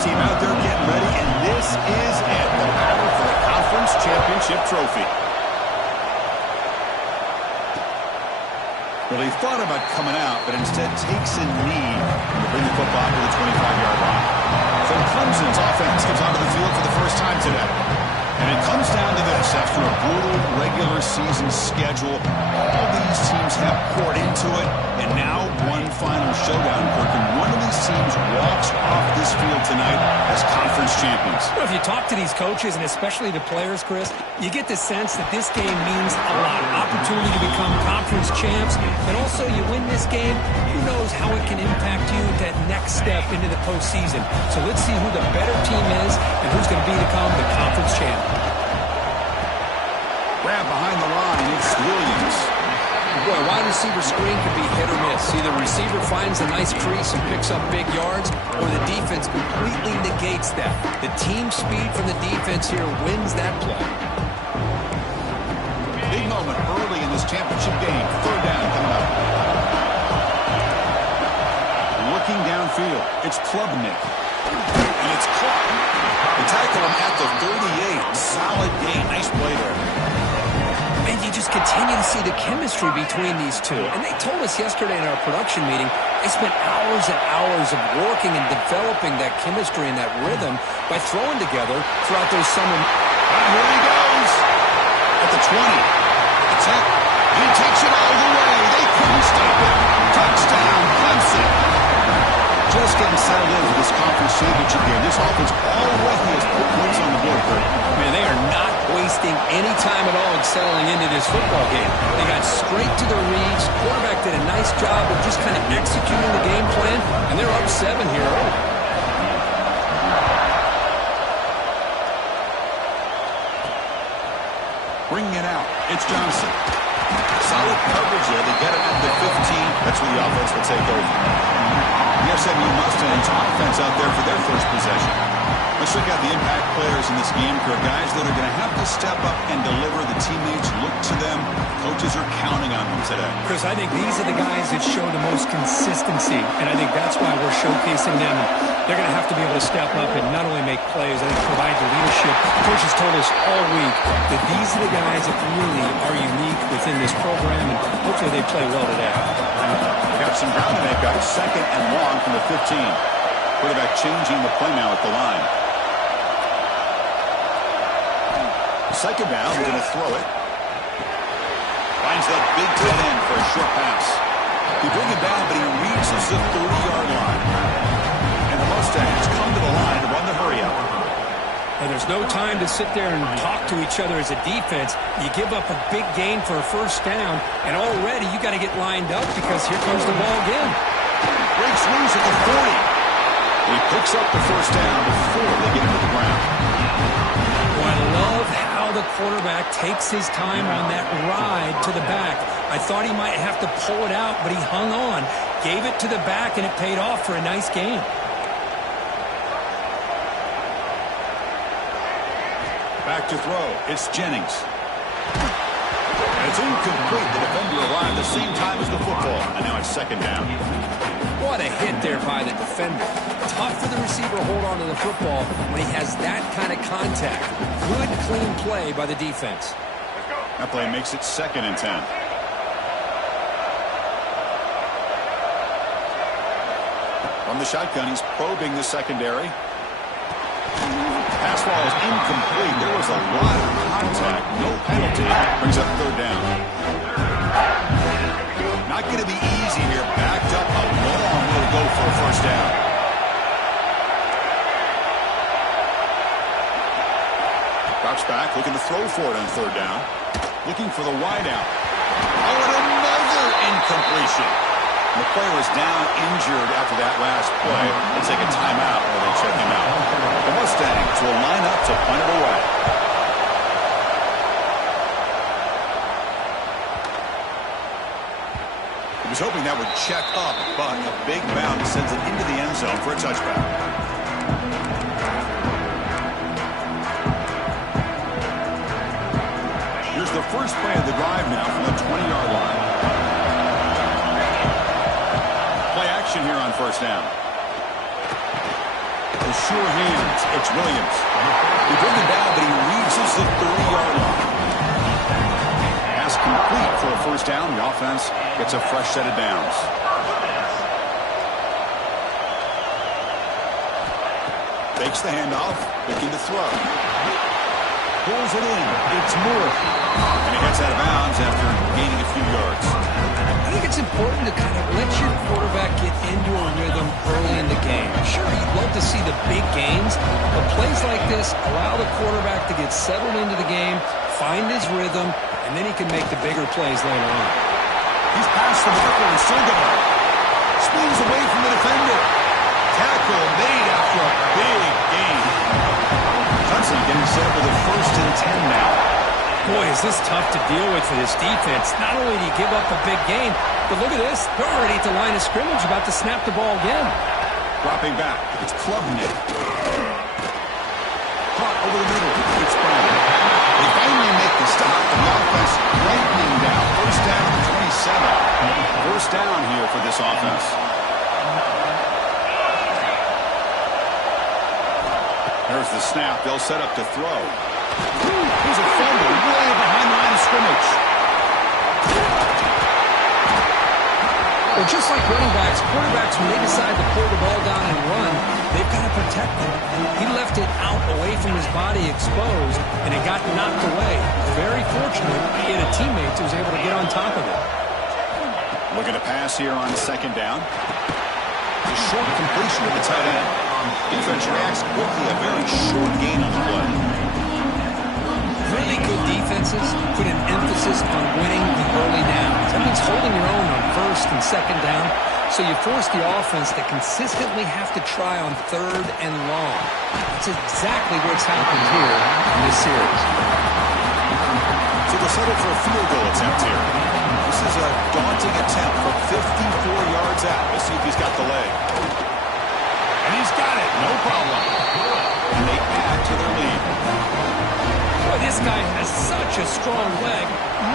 team out there getting ready, and this is it, the battle for the conference championship trophy. Well, he thought about coming out, but instead takes a knee to bring the football to the 25-yard line. So Clemson's offense comes onto the field for the first time today. And it comes down to this. After a brutal regular season schedule, all these teams have poured into it, and now one final showdown, Kirk, and one of these teams walks off this field tonight as conference champions. Well, if you talk to these coaches, and especially the players, Chris, you get the sense that this game means a lot. Opportunity to become conference champs, but also you win this game, who knows how it can impact you at that next step into the postseason. So let's see who the better team is and who's going to become the conference champ. Grab behind the line, it's Williams. Boy, wide receiver screen can be hit or miss. Either receiver finds a nice crease and picks up big yards, or the defense completely negates that. The team speed from the defense here wins that play. Big moment early in this championship game. Third down coming up. Looking downfield, it's Klubnik. And it's caught. They tackle him at the 38. Solid game. Nice play there. And you just continue to see the chemistry between these two. And they told us yesterday in our production meeting, they spent hours and hours of working and developing that chemistry and that rhythm by throwing together throughout those summer. And here he goes. At the 20. The 10. He takes it all the way. They couldn't stop it. Touchdown, Clemson. Just getting settled in for this conference championship game. This offense already has put points on the board, Kurt. Man, they are not wasting any time at all in settling into this football game. They got straight to their reads. Quarterback did a nice job of just kind of executing the game plan, and they're up 7 here early. Bringing it out, it's Johnson. Solid coverage there. They get it at the 15. That's where the offense will take over. The S1GM Mustangs offense out there for their first possession. Let's check out the impact players in this game, Kurt. Guys that are going to have to step up and deliver. The teammates look to them. Coaches are counting on them today. Chris, I think these are the guys that show the most consistency, and I think that's why we're showcasing them. They're going to have to be able to step up and not only make plays, I think provide the leadership. Coaches told us all week that these are the guys that really are unique within this program, and hopefully they play well today. Got some ground to make up. 2nd and long from the 15. Quarterback changing the play now at the line. Second down, we're going to throw it. Finds that big tight end for a short pass. He bring it down, but he reaches the 30-yard line. And the Mustangs come to the line to run the hurry up. And there's no time to sit there and talk to each other as a defense. You give up a big gain for a first down, and already you got to get lined up because here comes the ball again. Breaks loose at the 40. He picks up the first down before they get him to the ground. Well, I love how the quarterback takes his time on that ride to the back. I thought he might have to pull it out, but he hung on, gave it to the back, and it paid off for a nice gain. Back to throw. It's Jennings. And it's incomplete. The defender arrived the same time as the football. And now it's second down. What a hit there by the defender. Tough for the receiver to hold on to the football when he has that kind of contact. Good, clean play by the defense. That play makes it 2nd and 10. From the shotgun, he's probing the secondary. Pass ball is incomplete. There was a lot of contact. No penalty. Brings up 3rd down. Not going to be easy here. Backed up a long way to go for a first down. Drops back, looking to throw for it on 3rd down. Looking for the wide out. Oh, and another incompletion. The player is down injured after that last play. They take a timeout while they check him out. The Mustangs will line up to punt it away. He was hoping that would check up, but a big bounce sends it into the end zone for a touchback. Here's the first play of the drive now from the 20-yard line. Here on first down. The sure hands. It's Williams. He brings it down, but he reaches the 30-yard line. Pass complete for a first down. The offense gets a fresh set of downs. Takes the handoff, looking to throw. Pulls it in. It's Moore. And he gets out of bounds after gaining a few yards. I think it's important to kind of let your quarterback get into a rhythm early in the game. Sure, you'd love to see the big gains, but plays like this allow the quarterback to get settled into the game, find his rhythm, and then he can make the bigger plays later on. He's past the marker and still going. Swings away from the defender. Tackle made after a big gain. Hudson getting set up with a 1st and 10 now. Boy, is this tough to deal with for this defense. Not only do you give up a big gain, but look at this. They're already at the line of scrimmage, about to snap the ball again. Dropping back. It's Klubnik. Caught over the middle. It's Brown. They finally make the stop. The offense lightning down. First down to 27. First down here for this offense. There's the snap. They'll set up to throw. Here's a fumble way behind the line of scrimmage. Well, just like running backs, quarterbacks, when they decide to pull the ball down and run, they've got to protect it. He left it out away from his body exposed, and it got knocked away. Very fortunate he had a teammate who was able to get on top of it. Looking to pass here on 2nd down. A short completion to the tight end. Defense reacts quickly. A very short gain on the play. Really good defenses put an emphasis on winning the early downs. That means holding your own on 1st and 2nd down, so you force the offense to consistently have to try on 3rd and long. That's exactly what's happened here in this series. So they'll settle for a field goal attempt here. This is a daunting attempt from 54 yards out. Let's see if he's got the leg. And he's got it. No problem. And they add to their lead. Boy, this guy has such a strong leg.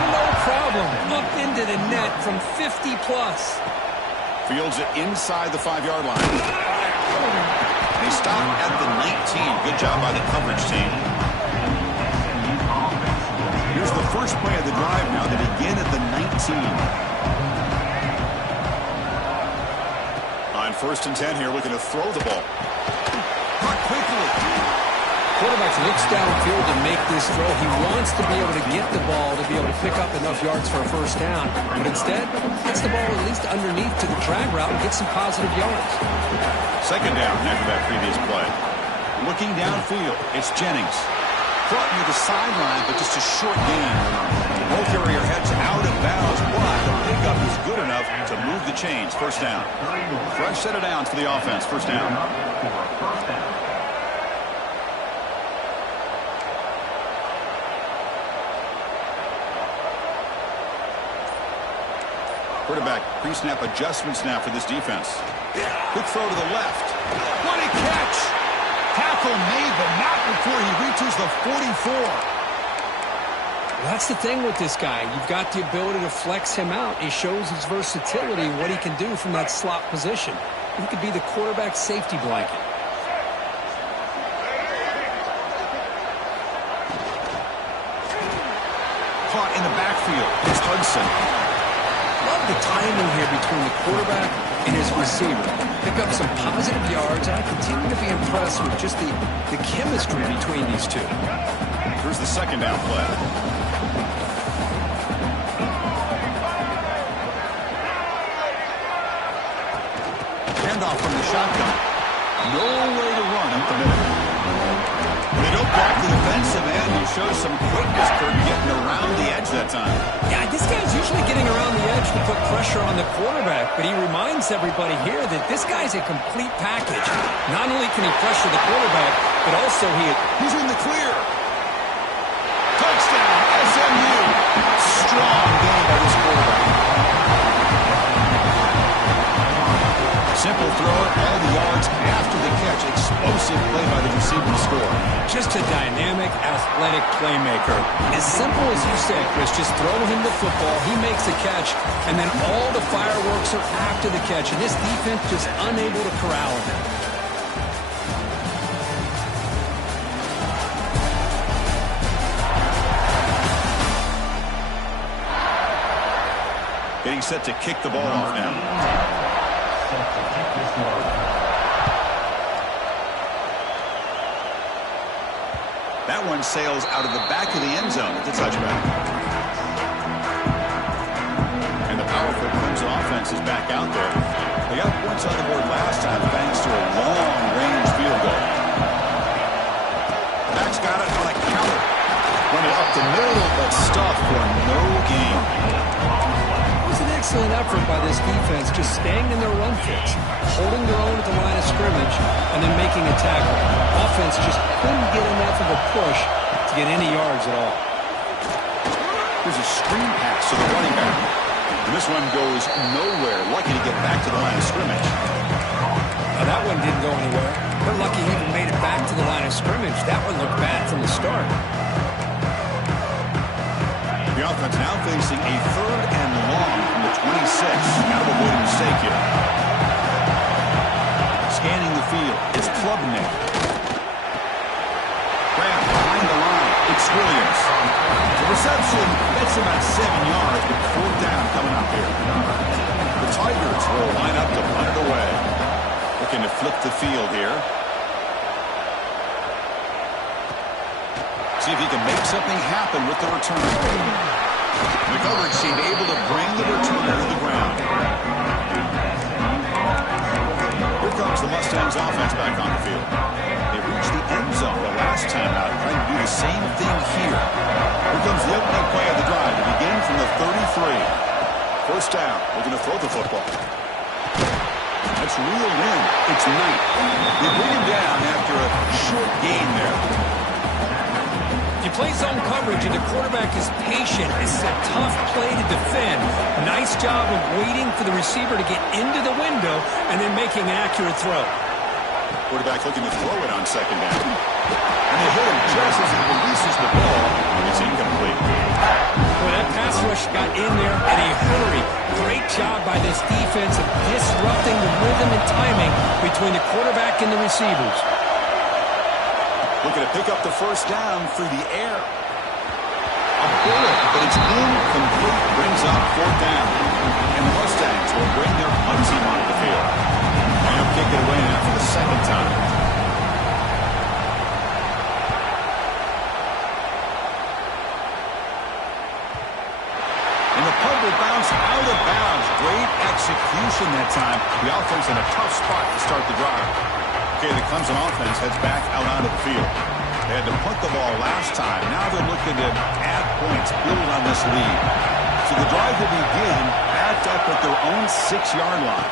No problem. Up into the net from 50-plus. Fields it inside the 5-yard line. They stop at the 19. Good job by the coverage team. Here's the first play of the drive now. They begin at the 19. On 1st and 10 here, looking to throw the ball. Caught quickly. Quarterback looks downfield to make this throw. He wants to be able to get the ball to be able to pick up enough yards for a first down. But instead, gets the ball at least underneath to the drag route and gets some positive yards. 2nd down after that previous play. Looking downfield, it's Jennings. Caught near the sideline, but just a short gain. Ball carrier heads out of bounds, but the pickup is good enough to move the chains. First down. Fresh set of downs for the offense. First down. Quarterback pre-snap adjustments now for this defense. Quick throw to the left. What a catch! Tackle made, but not before he reaches the 44. Well, that's the thing with this guy. You've got the ability to flex him out. He shows his versatility, what he can do from that slot position. He could be the quarterback safety blanket. Caught in the backfield. It's Hudson. Love the timing here between the quarterback and his receiver. Pick up some positive yards, and I continue to be impressed with just the chemistry between these two. Here's the 2nd down play. Handoff from the shotgun. No way to run up the middle. They don't block the defensive end. He shows some quickness, Kirk, getting around the edge that time. Yeah, this guy's usually getting around the edge to put pressure on the quarterback, but he reminds everybody here that this guy's a complete package. Not only can he pressure the quarterback, but also he's in the clear. Touchdown, SMU. Strong game by this quarterback. Simple throw, all the yards after the catch. Explosive play by the receiver to score. Just a dynamic, athletic playmaker. As simple as you said, Chris, just throw him the football, he makes a catch, and then all the fireworks are after the catch, and this defense just unable to corral him. Getting set to kick the ball off now. That one sails out of the back of the end zone. It's a touchback. And the powerful Clemson offense is back out there. They got points on the board last time thanks to a long-range field goal. Max got it on a counter. Running up the middle, but stuffed for no gain. It was an excellent effort by this defense, just staying in their run fits, holding their own at the line of scrimmage, and then making a tackle. Offense just couldn't get enough of a push to get any yards at all. There's a screen pass to the running back. And this one goes nowhere. Lucky to get back to the line of scrimmage. Now that one didn't go anywhere. We're lucky he even made it back to the line of scrimmage. That one looked bad from the start. The offense now facing a 3rd and long from the 26. Got to avoid a mistake here. Scanning the field. It's Klubnik. Grab behind the line. It's Williams. The reception gets about 7 yards, but 4th down coming up here. The Tigers will line up to punt it away. Looking to flip the field here. See if he can make something happen with the return. The coverage seemed able to bring the returner to the ground. Here comes the Mustangs offense back on the field. They reached the end zone the last time out, trying to do the same thing here. Here comes the opening play of the drive to begin from the 33. 1st down. We're going to throw the football. That's reeled in. It's Knight. They bring him down after a short gain there. You play zone coverage and the quarterback is patient. It's a tough play to defend. Nice job of waiting for the receiver to get into the window and then making an accurate throw. Quarterback looking to throw it on 2nd down. And they hit him just as he releases the ball. It's incomplete. Well, that pass rush got in there in a hurry. Great job by this defense of disrupting the rhythm and timing between the quarterback and the receivers. Looking to pick up the 1st down through the air. A bullet, but it's incomplete. Brings up 4th down. And the Mustangs will bring their punt team onto the field. And they'll kick it away now for the 2nd time. And the punt will bounce out of bounds. Great execution that time. The offense in a tough spot to start the drive. Okay, the Clemson offense heads back out onto the field. They had to punt the ball last time. Now they're looking to add points, build on this lead. So the drive will begin backed up at their own 6-yard line.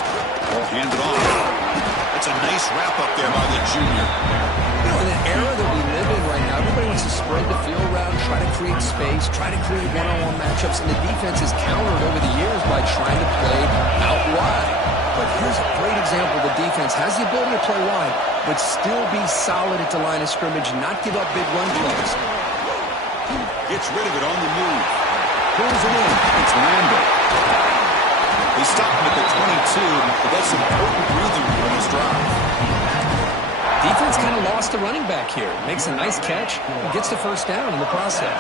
Ball handed off. That's a nice wrap-up there by the junior. You know, in the era that we live in right now, everybody wants to spread the field around, try to create space, try to create one-on-one matchups, and the defense has countered over the years by trying to play out wide. But here's a great example. The defense has the ability to play wide, but still be solid at the line of scrimmage and not give up big run plays. Gets rid of it on the move. Pulls it in. It's Randall. They stop him at the 22, but that's important breathing room in this drive. Defense kind of lost the running back here. Makes a nice catch and gets the 1st down in the process.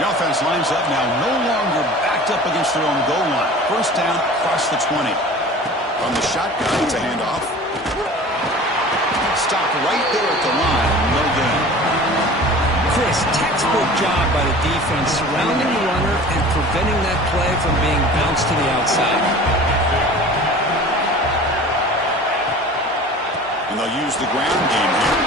The offense lines up now, no longer backed up against their own goal line. 1st down across the 20. From the shotgun, it's a handoff. Stop right there at the line. No gain. Chris, textbook job by the defense surrounding the runner and preventing that play from being bounced to the outside. And they'll use the ground game here.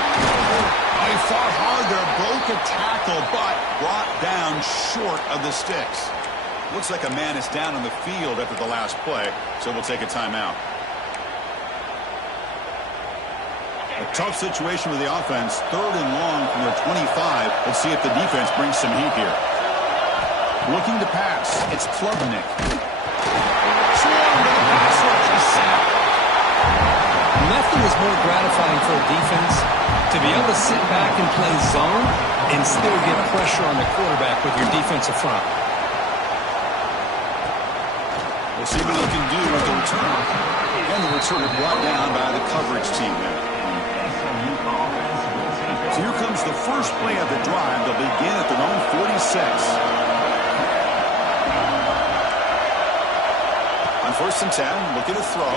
They fought hard there, broke a tackle, but brought down short of the sticks. Looks like a man is down on the field after the last play, so we'll take a timeout. A tough situation with the offense. 3rd and long from their 25. Let's see if the defense brings some heat here. Looking to pass. It's Klubnik. Swarm to the pass rush. He's sacked. Nothing is more gratifying for a defense to be able to sit back and play zone and still get pressure on the quarterback with your defensive front. We'll see what he can do with the return. And the return brought down by the coverage team there. So here comes the first play of the drive. They'll begin at their own 46. first and 10, looking to throw.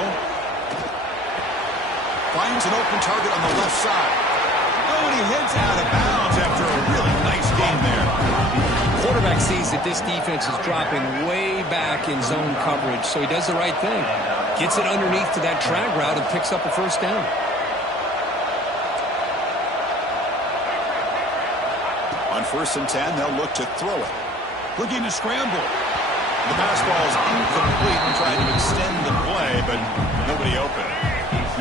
Finds an open target on the left side. Oh, and he heads out of bounds after a really nice game there. Quarterback sees that this defense is dropping way back in zone coverage, so he does the right thing. Gets it underneath to that drag route and picks up a first down. On first and 10, they'll look to throw it. Looking to scramble. The pass ball is incomplete and tried to extend the play, but nobody open.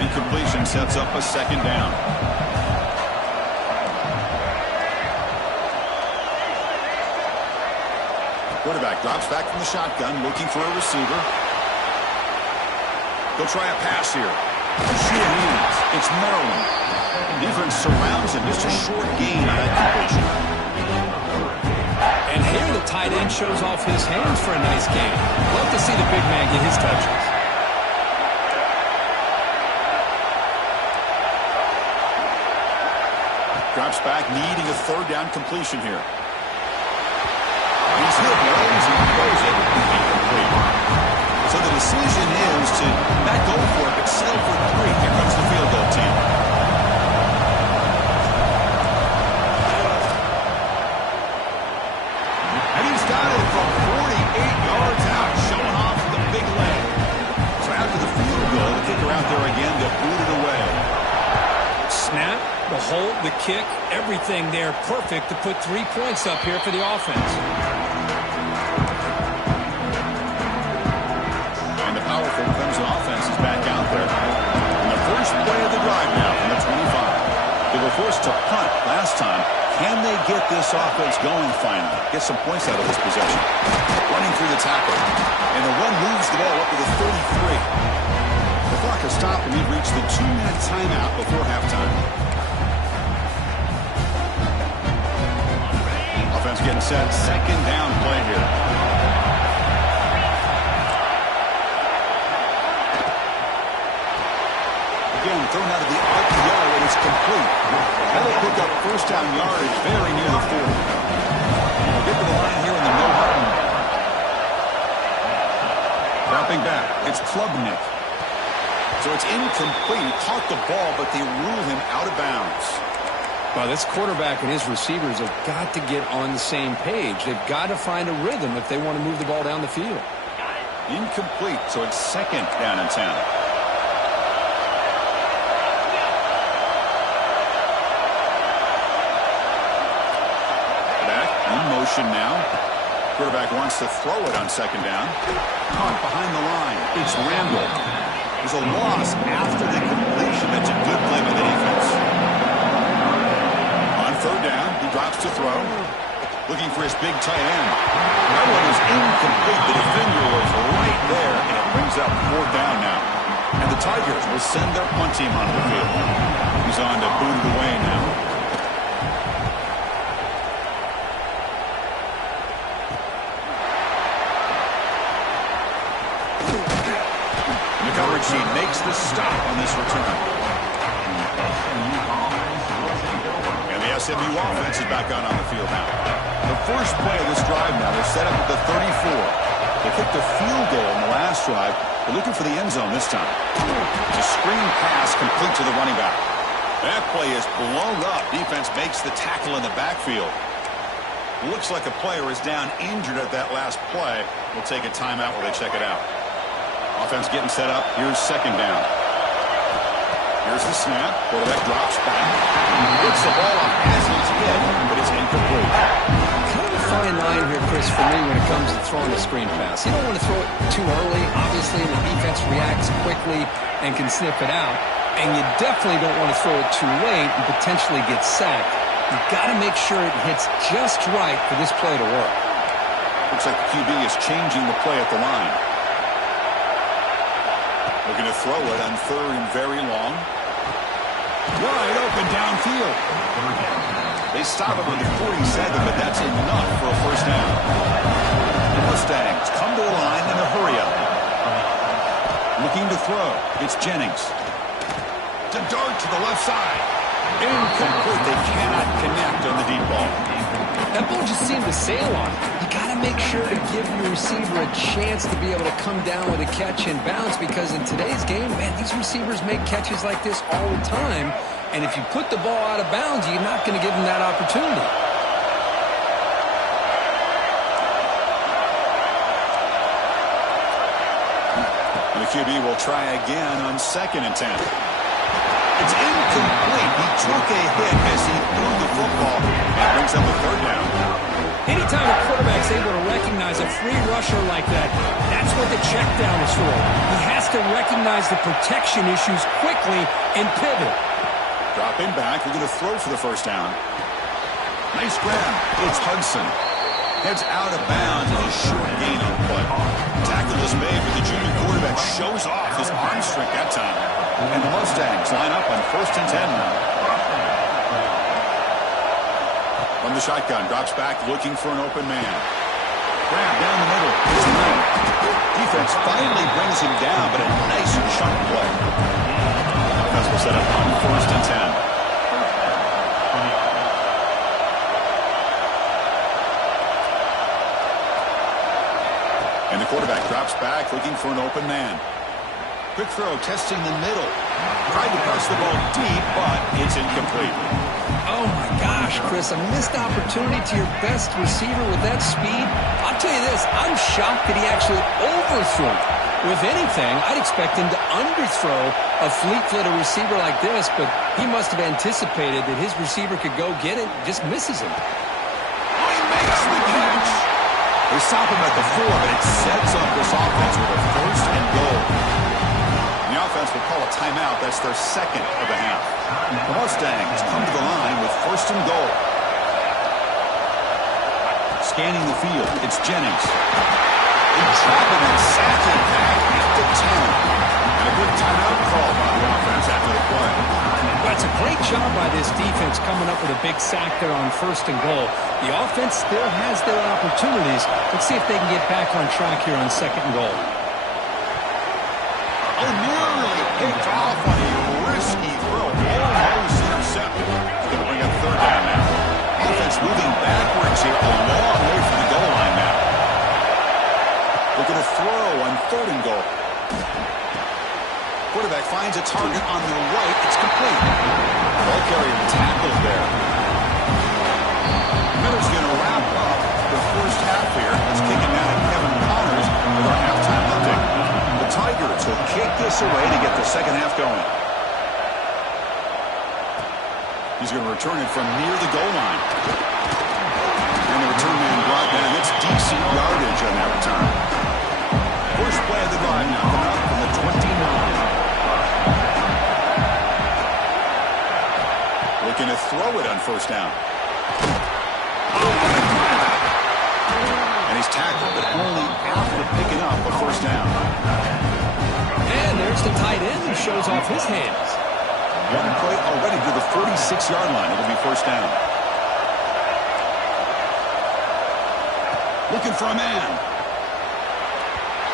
Incompletion sets up a second down. Quarterback drops back from the shotgun, looking for a receiver. They'll try a pass here. Short hands. It's Maryland. Defense surrounds him. Just a short gain on that completion. And here the tight end shows off his hands for a nice game. Love to see the big man get his touches. Drops back, needing a third down completion here. He's hit, runs, and throws it. Incomplete. So the decision is to not go for it, but settle for 3. Here comes the field goal team. And he's got it from 48 yards out, showing off the big leg. So after the field goal, the kicker out there again to boot it away. Snap, the hold, the kick, everything there perfect to put 3 points up here for the offense. And the powerful Clemson offense is back out there. And the first play of the drive now from the 25. They were forced to punt last time. Can they get this offense going finally? Get some points out of this possession. Running through the tackle. And the run moves the ball up to the 33. The clock has stopped and we've reached the 2-minute timeout before halftime. Offense getting set. Second down play here. Again, thrown out of the RPO, and it's complete. That'll pick up first down yardage very near the 40. We'll get to the line here in the no-huddle. Dropping back, it's Klubnik. So it's incomplete. He caught the ball, but they rule him out of bounds. Well, this quarterback and his receivers have got to get on the same page. They've got to find a rhythm if they want to move the ball down the field. Incomplete, so it's second down and 10. Back in motion now. Quarterback wants to throw it on second down. Caught behind the line. It's Randall. There's a loss after the completion. That's a good play by the defense. On third down, he drops to throw. Looking for his big tight end. That one is incomplete. The defender was right there, and it brings up fourth down now. And the Tigers will send their punt team onto the field. He's on to boot it away now. The coverage sheet makes the stop on this return. And the SMU offense is back on the field now. The first play of this drive now, they're set up at the 34. They kicked a field goal in the last drive. They're looking for the end zone this time. It's a screen pass complete to the running back. That play is blown up. Defense makes the tackle in the backfield. Looks like a player is down injured at that last play. We'll take a timeout while they check it out. Offense getting set up. Here's second down. Here's the snap. Quarterback drops back. Gets the ball off as he's hit, but it's incomplete. Kind of a fine line here, Chris, for me when it comes to throwing a screen pass. You don't want to throw it too early. Obviously, the defense reacts quickly and can sniff it out. And you definitely don't want to throw it too late and potentially get sacked. You've got to make sure it hits just right for this play to work. Looks like the QB is changing the play at the line. Looking to throw it on third and very long. Wide open downfield. They stop him at the 47, but that's enough for a first down. The Mustangs come to the line in a hurry-up. Looking to throw. It's Jennings. To dart to the left side. Incomplete. They cannot connect on the deep ball. That ball just seemed to sail on him. You got to make sure to give your receiver a chance to be able to come down with a catch and bounce, because in today's game, man, these receivers make catches like this all the time. And if you put the ball out of bounds, you're not going to give them that opportunity. And the QB will try again on 2nd and 10. It's incomplete. He took a hit as he threw the football. That brings up a 3rd down. Anytime a quarterback's able to recognize a free rusher like that, that's what the check down is for. He has to recognize the protection issues quickly and pivot. Dropping back, we're going to throw for the 1st down. Nice grab. It's Hudson. Heads out of bounds and a short gain on the play. Tackle is made, but the junior quarterback shows off his arm strength that time. And the Mustangs line up on 1st and 10 now. From the shotgun, drops back, looking for an open man. Grab down the middle. It's Knight. Defense finally brings him down, but a nice chunk play. Offense will set up on 1st and 10. And the quarterback drops back, looking for an open man. Quick throw, testing the middle. Tried to pass the ball deep, but it's incomplete. Oh, my gosh, Chris, a missed opportunity to your best receiver with that speed. I'll tell you this, I'm shocked that he actually overthrew it. With anything, I'd expect him to underthrow a fleet-footed receiver like this, but he must have anticipated that his receiver could go get it, just misses him. He makes the catch. They stop him at the 4, but it sets up this offense with a 1st and goal. The offense will call a timeout. That's their 2nd of the half. The Mustangs come to the line with 1st and goal. Scanning the field, it's Jennings. They trap him and sack him back at the 10. And a good timeout call by the offense after the play. That's a great job by this defense coming up with a big sack there on 1st and goal. The offense still has their opportunities. Let's see if they can get back on track here on 2nd and goal. Oh, nearly picked off on a risky throw. Almost intercepted. It's going to bring up 3rd down now. Offense moving backwards here, a long way from the goal line now. Looking to throw on 3rd and goal. Quarterback finds a target on the right. It's complete. Ball carrier tackled there. Miller's going to wrap up the 1st half here. Let's kick it down to Kevin Connors with our halftime update. The Tigers will kick this away to get the 2nd half going. He's going to return it from near the goal line. And the return man brought down. It's decent yardage on that return. First play of the drive now coming up from the 29. Looking to throw it on 1st down. And he's tackled, but only after picking up a 1st down. And there's the tight end who shows off his hands. One play already to the 46-yard line. It'll be 1st down. Looking for a man.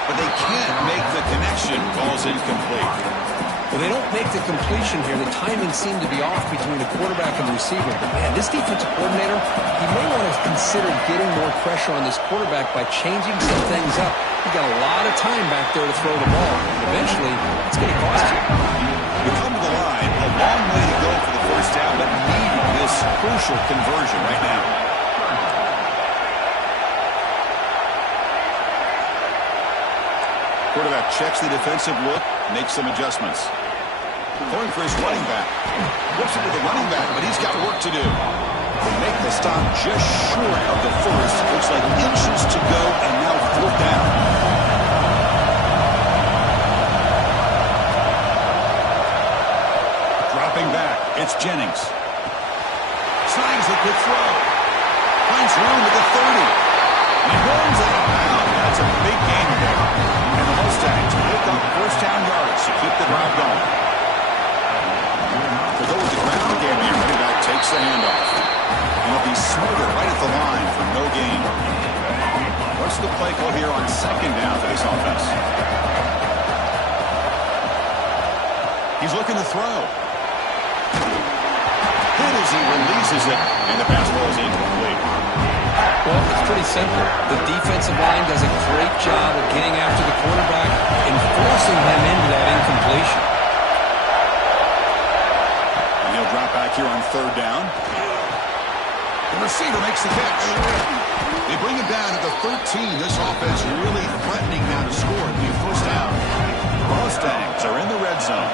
But they can't make the connection. Ball's incomplete. Well, they don't make the completion here. The timing seemed to be off between the quarterback and the receiver. But, man, this defensive coordinator, he may want to consider getting more pressure on this quarterback by changing some things up. He got a lot of time back there to throw the ball. And eventually, it's going to cost you. We come to the line. A long way to go for the 1st down, but needing this crucial conversion right now. Quarterback checks the defensive look, makes some adjustments. Throwing for his running back. Looks into the running back, but he's got work to do. They make the stop just short of the 1st. Looks like inches to go, and now 4th down. Dropping back, it's Jennings. Slides a good throw. Finds room at the 30. And he runs out of bounds. That's a big gain there. And the Mustangs pick up 1st down yards to keep the drive going. To go with the ground game here, running back takes the handoff. And he'll be smoother right at the line for no gain. What's the play call here on 2nd down for this offense? He's looking to throw. Hit as he releases it, and the pass ball is incomplete. Well, it's pretty simple. The defensive line does a great job of getting after the quarterback and forcing him into that incompletion. And he'll drop back here on third down. The receiver makes the catch. They bring him down at the 13. This offense really threatening now to score at the first down. The Mustangs are in the red zone.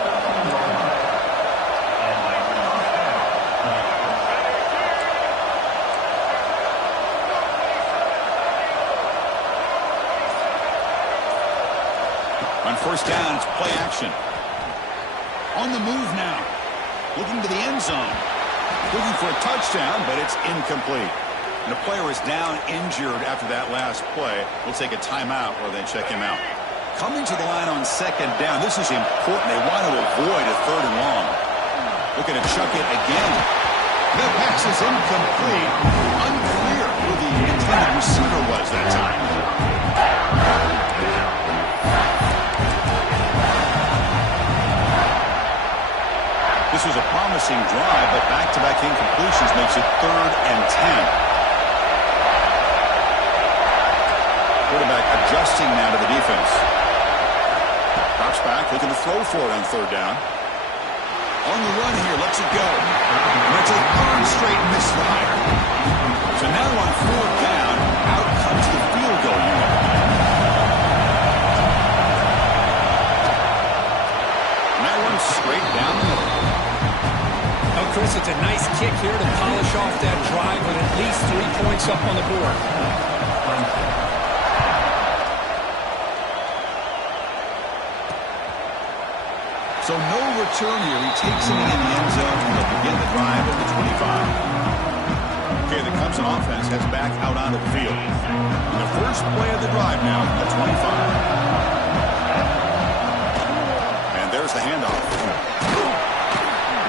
On first down, it's play action. On the move now. Looking to the end zone. Looking for a touchdown, but it's incomplete. And the player is down injured after that last play. We'll take a timeout or they check him out. Coming to the line on second down. This is important. They want to avoid a third and long. Looking to chuck it again. The pass is incomplete. Unclear who the intended receiver was that time. This was a promising drive, but back-to-back incompletions makes it 3rd and 10. Quarterback adjusting now to the defense. Drops back, looking to throw for it on third down. On the run here, lets it go. And it's a third straight misfire. So now on fourth down, out comes the field goal unit. And that runs straight down the middle. Oh, Chris, it's a nice kick here to polish off that drive with at least 3 points up on the board. So no return here. He takes it in the end zone and they'll begin the drive at the 25. Okay, the Clemson offense heads back out onto the field. And the first play of the drive now at 25. And there's the handoff.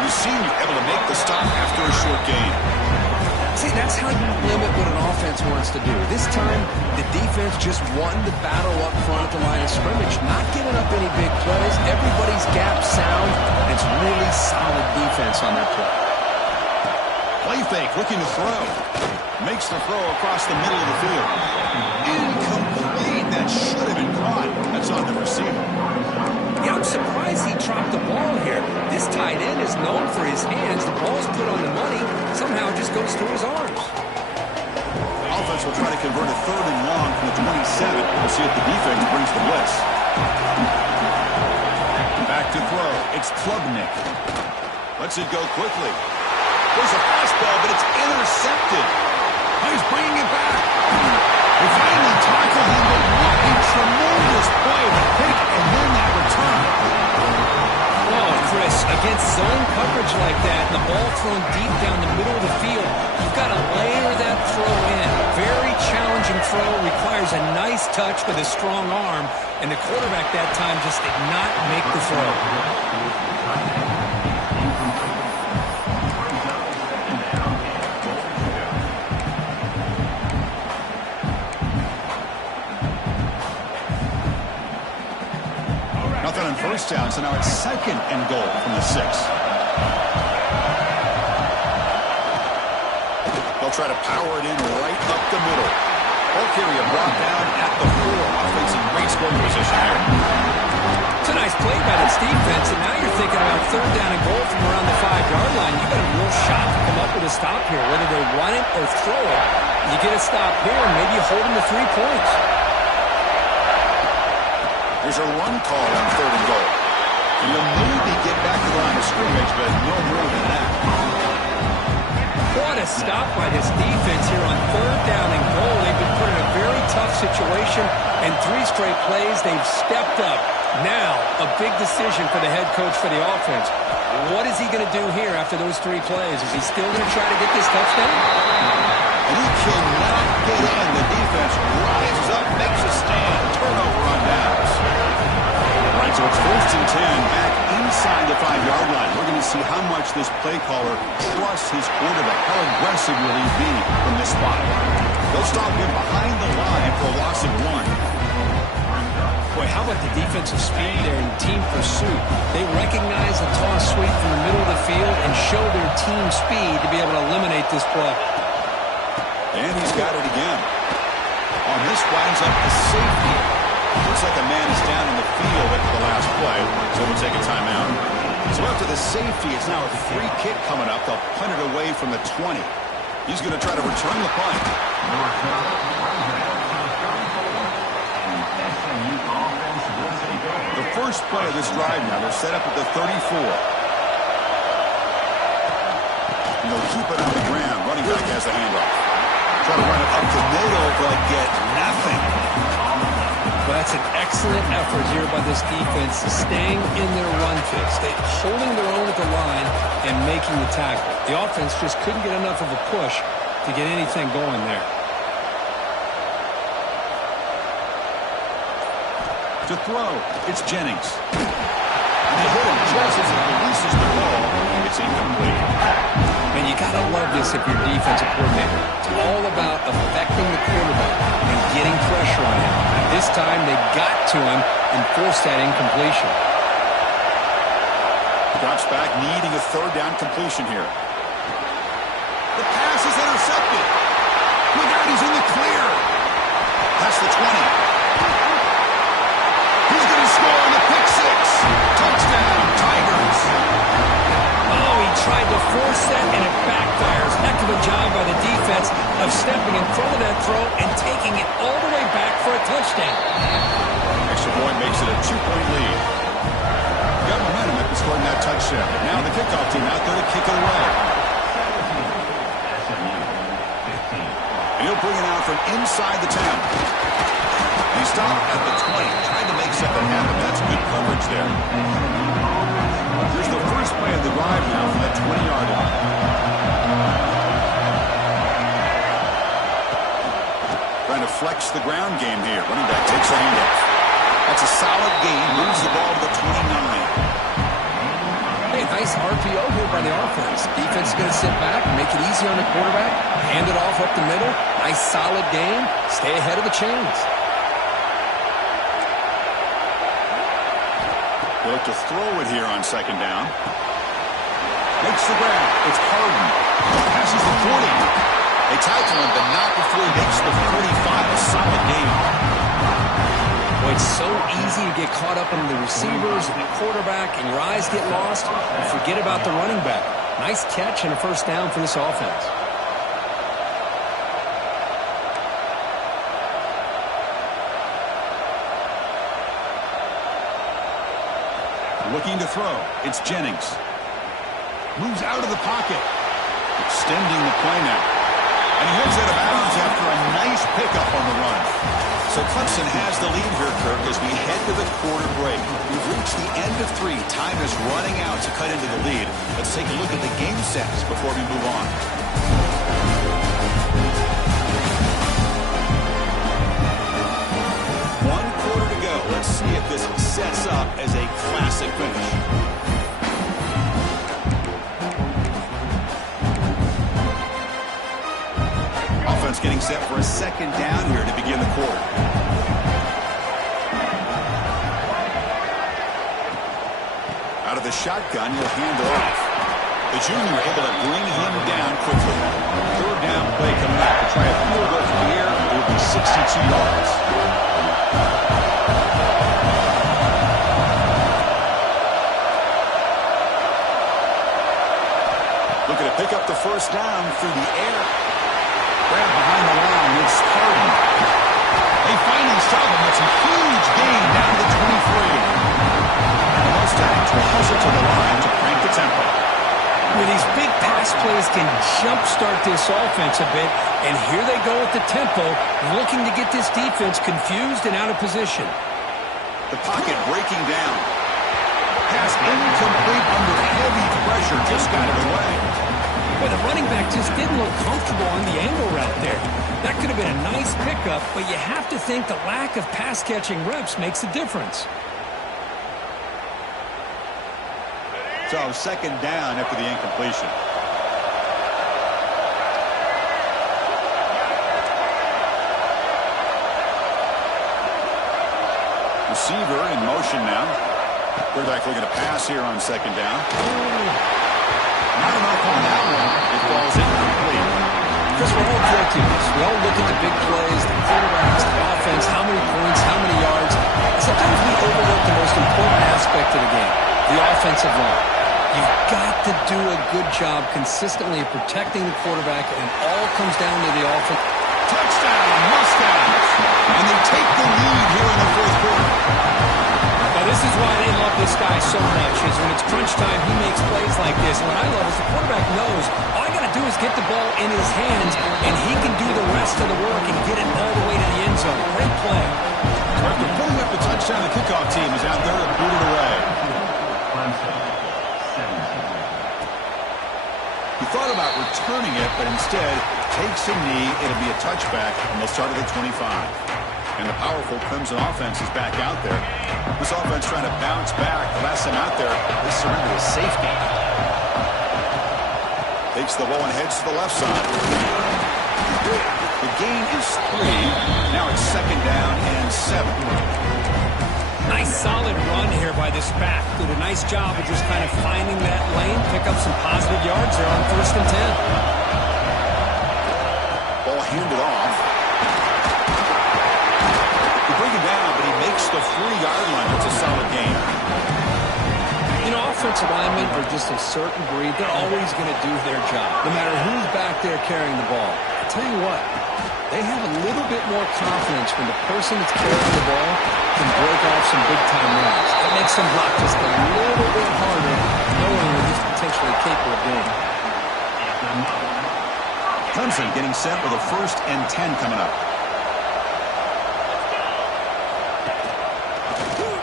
You see him able to make the stop after a short gain. See, that's how you limit what an offense wants to do. This time, the defense just won the battle up front at the line of scrimmage, not giving up any big plays. Everybody's gap sound, and it's really solid defense on that play. Play fake, looking to throw. Makes the throw across the middle of the field. Incomplete. That should have been caught. That's on the receiver. Yeah, I'm surprised he dropped the ball here. This tight end is known for his hands. The ball's put on the money. Somehow it just goes through his arms. The offense will try to convert a third and long from the 27. We'll see if the defense brings the blitz. Back to throw. It's Klubnik. Lets it go quickly. There's a fastball, but it's intercepted. He's bringing it back. They finally tackle him, but what a tremendous play. The pick and then that return. Oh, Chris, against zone coverage like that, and the ball thrown deep down the middle of the field, you've got to layer that throw in. Very challenging throw, requires a nice touch with a strong arm, and the quarterback that time just did not make the throw. Nothing on first down, so now it's 2nd and goal from the 6. They'll try to power it in right up the middle. Ball carrier brought down at the 4. Offensive great scoring position here. It's a nice play by this defense, and now you're thinking about third down and goal from around the 5-yard line. You got a real shot to come up with a stop here. Whether they run it or throw it, you get a stop here, and maybe you hold them to 3 points. There's a run call on third and goal. And you'll maybe get back to the line of scrimmage, but no more than that. What a stop by this defense here on third down and goal. They've been put in a very tough situation, and 3 straight plays, they've stepped up. Now, a big decision for the head coach for the offense. What is he going to do here after those 3 plays? Is he still going to try to get this touchdown? And he cannot get in. The defense rises up, makes a stand. Turnover on downs. Right, so it's 1st and 10 back inside the 5-yard line. We're going to see how much this play caller trusts his quarterback. How aggressive will he be from this spot? They'll stop him behind the line for a loss of 1. Boy, how about the defensive speed there in team pursuit? They recognize the toss sweep from the middle of the field and show their team speed to be able to eliminate this play. And he's got it again. On this winds up the safety. Looks like a man is down in the field after the last play, so we'll take a timeout. So after the safety, it's now a free kick coming up. They'll punt it away from the 20. He's going to try to return the punt. The first play of this drive now, they're set up at the 34. And they'll keep it on the ground. Running back has the handoff. Try to run it up the middle, but get nothing. Well, that's an excellent effort here by this defense, staying in their run fits. They holding their own at the line and making the tackle. The offense just couldn't get enough of a push to get anything going there. To throw, it's Jennings. And they hit him just as he releases the ball. It's incomplete. And you got to love this if you're defensive coordinator. It's all about affecting the quarterback and getting pressure on him. This time they got to him and forced that incompletion. Drops back, needing a third down completion here. The pass is intercepted. Look out, he's in the clear. Past the 20. He's going to score on the pick six. Touchdown, Tigers. Oh, he tried to force that, and it backfires. Heck of a job by the defense of stepping in front of that throw and taking it all the way back for a touchdown. Extra point makes it a 2-point lead. Got momentum after scoring that touchdown. Now the kickoff team out there to kick it away. And he'll bring it out from inside the 10. He stopped at the 20, trying to make something happen. That's good coverage there. Here's the first play of the drive now from that 20-yard line. Trying to flex the ground game here. Running back takes the handoff. That's a solid gain. Moves the ball to the 29. Hey, nice RPO here by the offense. Defense is going to sit back, make it easy on the quarterback, hand it off up the middle. Nice solid gain. Stay ahead of the chains. They look to throw it here on second down. Makes the grab. It's Harden. Passes the 40. They tackle him, but not before he makes the 45. A solid game. Well, it's so easy to get caught up in the receivers and the quarterback, and your eyes get lost. You forget about the running back. Nice catch and a first down for this offense. Looking to throw. It's Jennings. Moves out of the pocket. Extending the play now. And he heads out of bounds after a nice pickup on the run. So Clemson has the lead here, Kirk, as we head to the quarter break. We've reached the end of 3. Time is running out to cut into the lead. Let's take a look at the game sets before we move on. Let's see if this sets up as a classic finish. Offense getting set for a second down here to begin the quarter. Out of the shotgun, he'll hand it off. The junior able to bring him down quickly. Third down play coming up to try a field goal from the air. It will be 62 yards. Looking to pick up the first down through the air. Grab behind the line. It's Harden. They finally stop him. It's a huge gain down to the 23. And the Mustangs will hustle to the line to crank the tempo. Well, these big pass plays can jumpstart this offense a bit, and here they go with the tempo, looking to get this defense confused and out of position. The pocket breaking down. Pass incomplete under heavy pressure. Just got it away. Well, the running back just didn't look comfortable on the angle route there. That could have been a nice pickup, but you have to think the lack of pass-catching reps makes a difference. So second down after the incompletion. Receiver in motion now. Quarterback looking to pass here on second down. Not enough on that one. It falls incomplete. Because we're all guilty of this. We all look at the big plays, the quarterbacks, the offense, how many points, how many yards. Sometimes we overlook the most important aspect of the game, the offensive line. You've got to do a good job consistently of protecting the quarterback, and it all comes down to the offense. Touchdown, Mustangs! And they take the lead here in the fourth quarter. Now, this is why they love this guy so much, is when it's crunch time, he makes plays like this. And what I love is the quarterback knows all I got to do is get the ball in his hands, and he can do the rest of the work and get it all the way to the end zone. Great play. After pulling up the touchdown, the kickoff team is out there to boot it away. He thought about returning it, but instead takes a knee. It'll be a touchback, and they'll start at the 25. And the powerful Crimson offense is back out there. This offense trying to bounce back. The last time out there, they surrendered a safety. Takes the ball and heads to the left side. The gain is 3. Now it's 2nd down and 7. Nice solid run here by this back. Did a nice job of just kind of finding that lane, pick up some positive yards there on 1st and 10. Ball handed off. You bring him down, but he makes the 3-yard line. That's a solid gain. You know, offensive linemen are just a certain breed. They're always going to do their job, no matter who's back there carrying the ball. I tell you what, they have a little bit more confidence when the person that's carrying the ball can break off some big-time runs. It makes them block just a little bit harder, knowing what he's potentially capable of doing. Clemson getting set with a 1st and 10 coming up.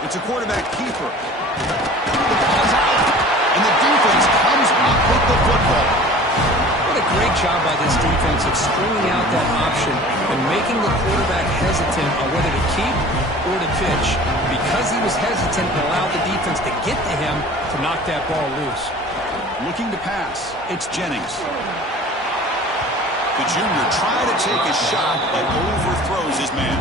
It's a quarterback keeper. The ball's out, and the defense comes up with the football. What a great job by this defense of stringing out that option and making the quarterback hesitant on whether to keep or to pitch. Because he was hesitant and allowed the defense to get to him to knock that ball loose. Looking to pass. It's Jennings. The junior tried to take a shot, but overthrows his man.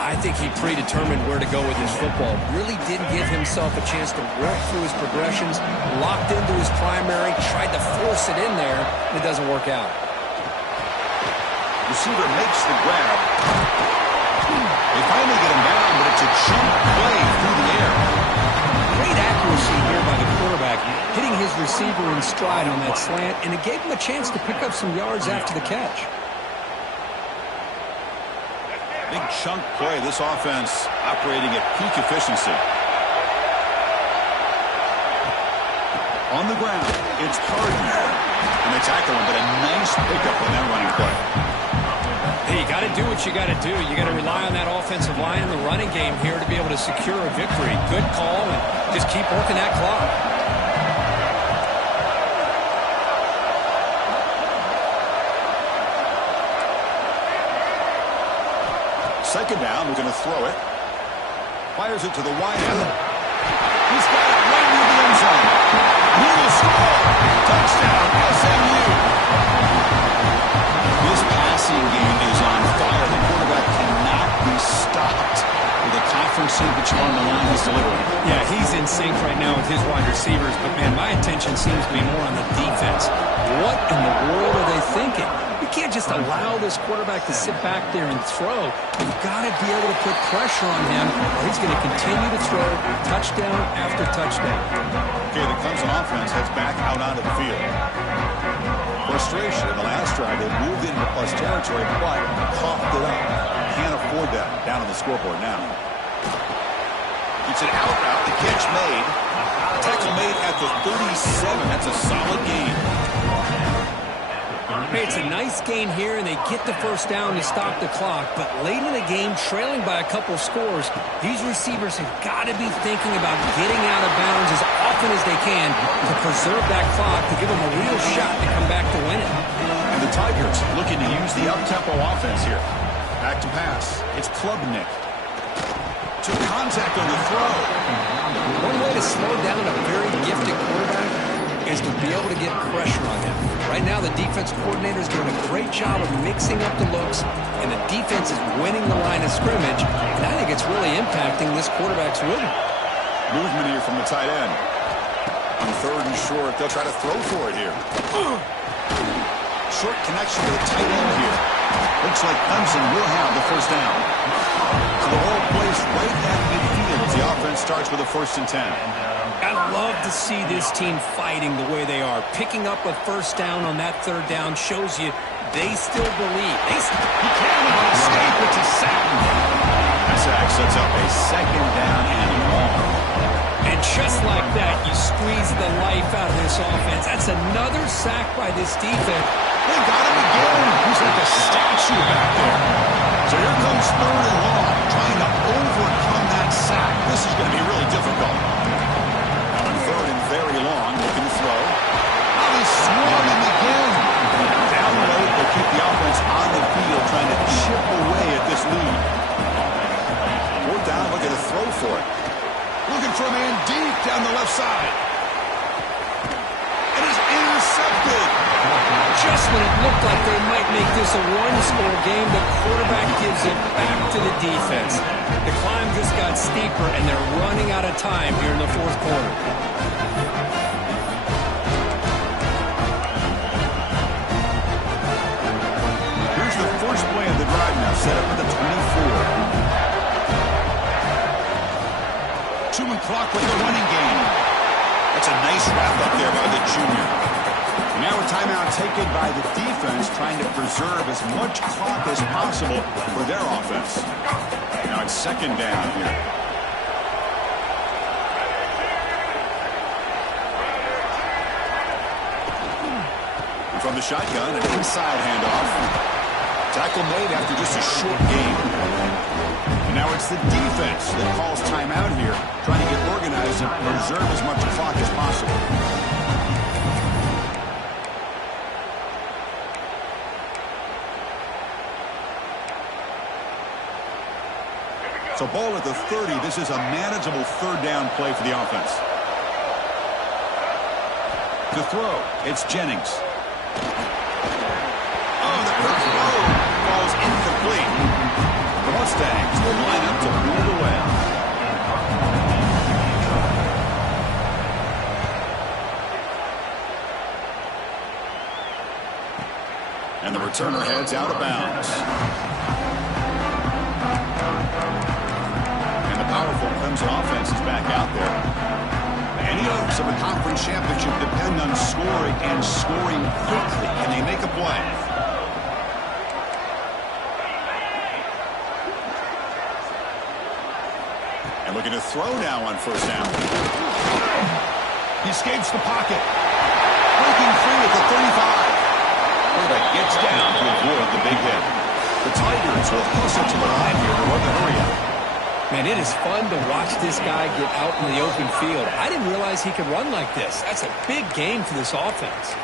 I think he predetermined where to go with his football. Really didn't give himself a chance to work through his progressions. Locked into his primary, tried to force it in there, and it doesn't work out. Receiver makes the grab. They finally get him down, but it's a jump play through the air. Great accuracy here by the quarterback, hitting his receiver in stride on that slant, and it gave him a chance to pick up some yards after the catch. Big chunk play. This offense operating at peak efficiency. On the ground, it's Harden. And they tackle him, but a nice pickup on that running play. Hey, you got to do what you got to do. You got to rely on that offensive line and the running game here to be able to secure a victory. Good call, and just keep working that clock. 2nd down, we're going to throw it. Fires it to the wide end. He's got it right near the end zone. He will score. Touchdown, SMU. This passing game is on fire. The quarterback cannot be stopped with a conference championship on the line he's delivering. Yeah, he's in sync right now with his wide receivers, but, man, my attention seems to be more on the defense. What in the world are they thinking? You can't just allow this quarterback to sit back there and throw. You've got to be able to put pressure on him, or he's going to continue to throw touchdown after touchdown. Okay, the Clemson offense heads back out onto the field. Frustration in the last drive. They moved into plus territory, but coughed it up. Can't afford that down on the scoreboard now. It's an out route. The catch made. Tackle made at the 37. That's a solid gain. Hey, it's a nice gain here, and they get the 1st down to stop the clock. But late in the game, trailing by a couple scores, these receivers have got to be thinking about getting out of bounds as often as they can to preserve that clock, to give them a real shot to come back to win it. And the Tigers looking to use the up-tempo offense here. Back to pass. It's Klubnik. Took contact on the throw. One way to slow down a very gifted quarterback is to be able to get pressure on him. Right now, the defense coordinator is doing a great job of mixing up the looks, and the defense is winning the line of scrimmage, and I think it's really impacting this quarterback's rhythm. Movement here from the tight end. On 3rd and short, they'll try to throw for it here. Short connection to the tight end here. Looks like Clemson will have the first down. So the ball placed right at midfield as the offense starts with a 1st and 10. I love to see this team fighting the way they are. Picking up a first down on that 3rd down shows you they still believe. He can't even escape. It's a sack. That sack sets up a 2nd down and long. And just like that, you squeeze the life out of this offense. That's another sack by this defense. They got him again. He's like a statue back there. So here comes 3rd and long, trying to overcome that sack. This is going to be really difficult. Now on 3rd and very long, looking to throw. Now he's swarming again. Down the road, they'll keep the offense on the field, trying to chip away at this lead. 4th down, looking to throw for it. Looking for a man deep down the left side. It is intercepted. Just when it looked like they might make this a one-score game, the quarterback gives it back to the defense. The climb just got steeper, and they're running out of time here in the 4th quarter. Here's the first play of the drive now, set up at the 24. 2-minute clock with the running game. That's a nice wrap up there by the junior. And now a timeout taken by the defense, trying to preserve as much clock as possible for their offense. Now it's 2nd down here. And from the shotgun, an inside handoff. Tackle made after just a short game. And now it's the defense that calls timeout here, trying to get organized and preserve as much clock as possible. So ball at the 30. This is a manageable 3rd down play for the offense. To throw, it's Jennings. Oh, the throw falls incomplete. The Mustangs will line up to move away. And the returner heads out of bounds. And the powerful Clemson offense is back out there. Any hopes of a conference championship depend on scoring and scoring quickly. Can they make a play? And looking to throw now on 1st down. He escapes the pocket. Breaking free at the 35. Quarterback gets down to avoid the big hit. The Tigers will hustle to the line here to run the hurry-up. Man, it is fun to watch this guy get out in the open field. I didn't realize he could run like this. That's a big game for this offense.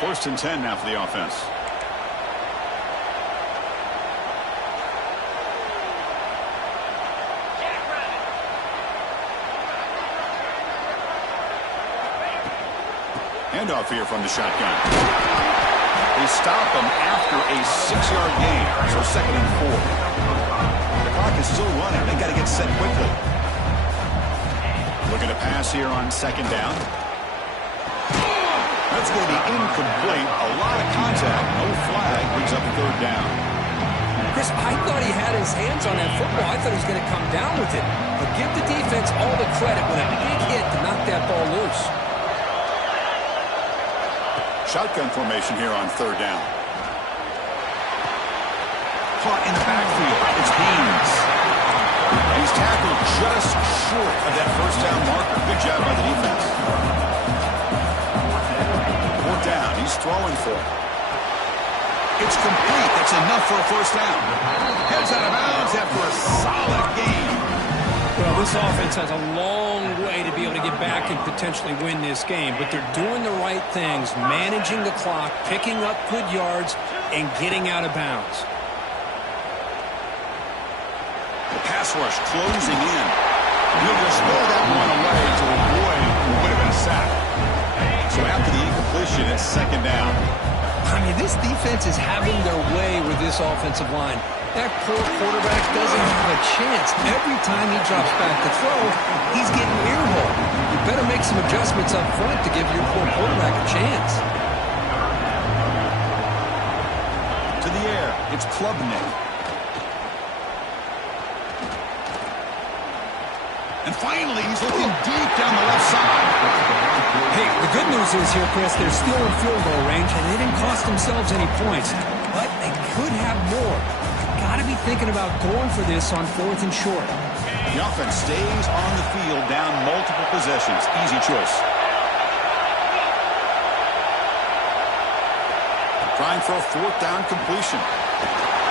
First and 10 now for the offense. Handoff here from the shotgun. They stop him after a 6-yard gain, so 2nd and 4. The clock is still running. They got to get set quickly. Looking to pass here on 2nd down. That's going to be incomplete. A lot of contact. No flag. Brings up a 3rd down. Chris, I thought he had his hands on that football. I thought he was going to come down with it. But give the defense all the credit with a big hit to knock that ball loose. Shotgun formation here on 3rd down. Caught in the backfield. It's Haynes. And he's tackled just short of that 1st down marker. Good job by the defense. 4th down. He's throwing for it. It's complete. That's enough for a 1st down. Heads out of bounds after a solid game. Well, this offense has a long way to be able to get back and potentially win this game, but they're doing the right things, managing the clock, picking up good yards, and getting out of bounds. The pass rush closing in. He'll just throw that one away to avoid what would have been a sack. So after the incompletion, it's 2nd down. I mean, this defense is having their way with this offensive line. That poor quarterback doesn't have a chance. Every time he drops back to throw, he's getting earholed. You better make some adjustments up front to give your poor quarterback a chance. To the air, it's Klubnik. And finally, he's looking deep down the left side. Hey, the good news is here, Chris, they're still in field goal range, and they didn't cost themselves any points. But they could have more. Got to be thinking about going for this on 4th and short. The offense stays on the field down multiple possessions. Easy choice. Trying for a 4th down completion.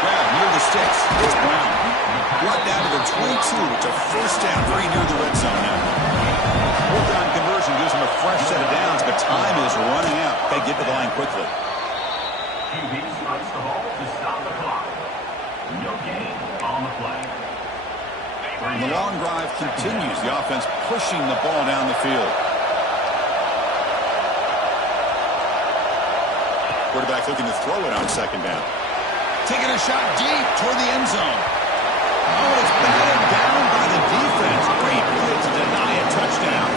Grab near the sticks. It's Brown. Brought down to the 22. It's a 1st down very near the red zone now. 4th down conversion gives them a fresh set of downs, but time is running out. They get to the line quickly. QB strikes the ball to stop the clock. No gain on the play. The long drive continues. The offense pushing the ball down the field. Quarterback looking to throw it on 2nd down. Taking a shot deep toward the end zone. Oh, it's batted down by the defense. Great play to deny a touchdown.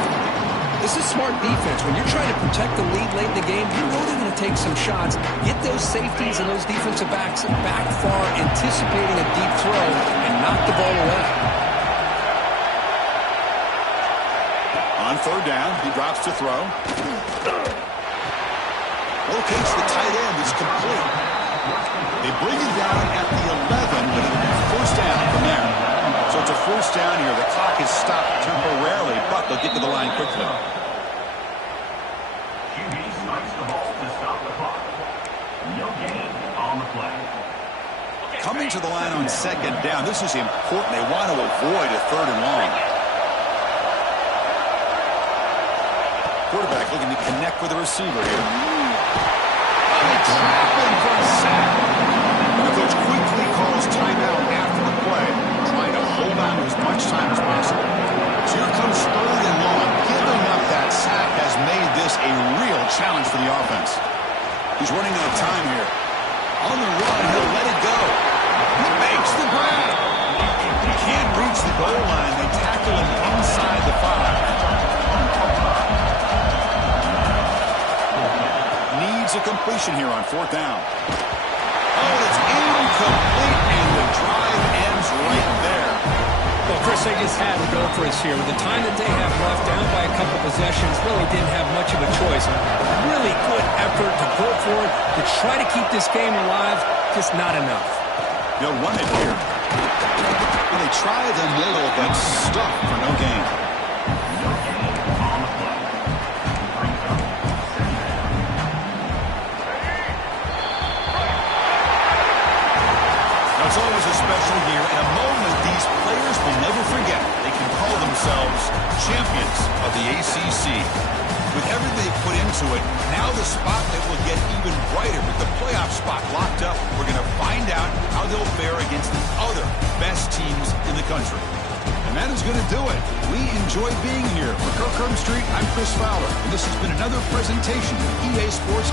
This is smart defense. When you're trying to protect the lead late in the game, you know they're going to take some shots. Get those safeties and those defensive backs back far, anticipating a deep throw, and knock the ball away. On 3rd down, he drops to throw. Locates the tight end. It's complete. They bring it down at the 11, but it'll be 1st down from there. So it's a 1st down here. The clock is stopped temporarily, but they'll get to the line quickly. QB strikes the ball to stop the clock. No gain on the play. Coming to the line on 2nd down. This is important. They want to avoid a 3rd and long. Quarterback looking to connect with the receiver here. They trap him for a sack. The coach quickly calls timeout after the play, trying to hold on to as much time as possible. So here comes 3rd and long. Giving up that sack has made this a real challenge for the offense. He's running out of time here. On the run, he'll let it go. He makes the grab. He can't reach the goal line. They tackle him inside the 5. Needs a completion here on 4th down. Oh, it's incomplete, and the drive ends right there. Well, Chris, they just had to go for us here. With the time that they have left, down by a couple possessions, really didn't have much of a choice. Really good effort to go for it, to try to keep this game alive, just not enough. They'll run it here. Well, they try the middle, but stuck for no gain. It's always a special year and a moment these players will never forget. They can call themselves champions of the ACC. With everything they put into it, now the spotlight will get even brighter. With the playoff spot locked up, we're going to find out how they'll fare against the other best teams in the country. And that is going to do it. We enjoy being here. For Kirk Street, I'm Chris Fowler, and this has been another presentation of EA Sports.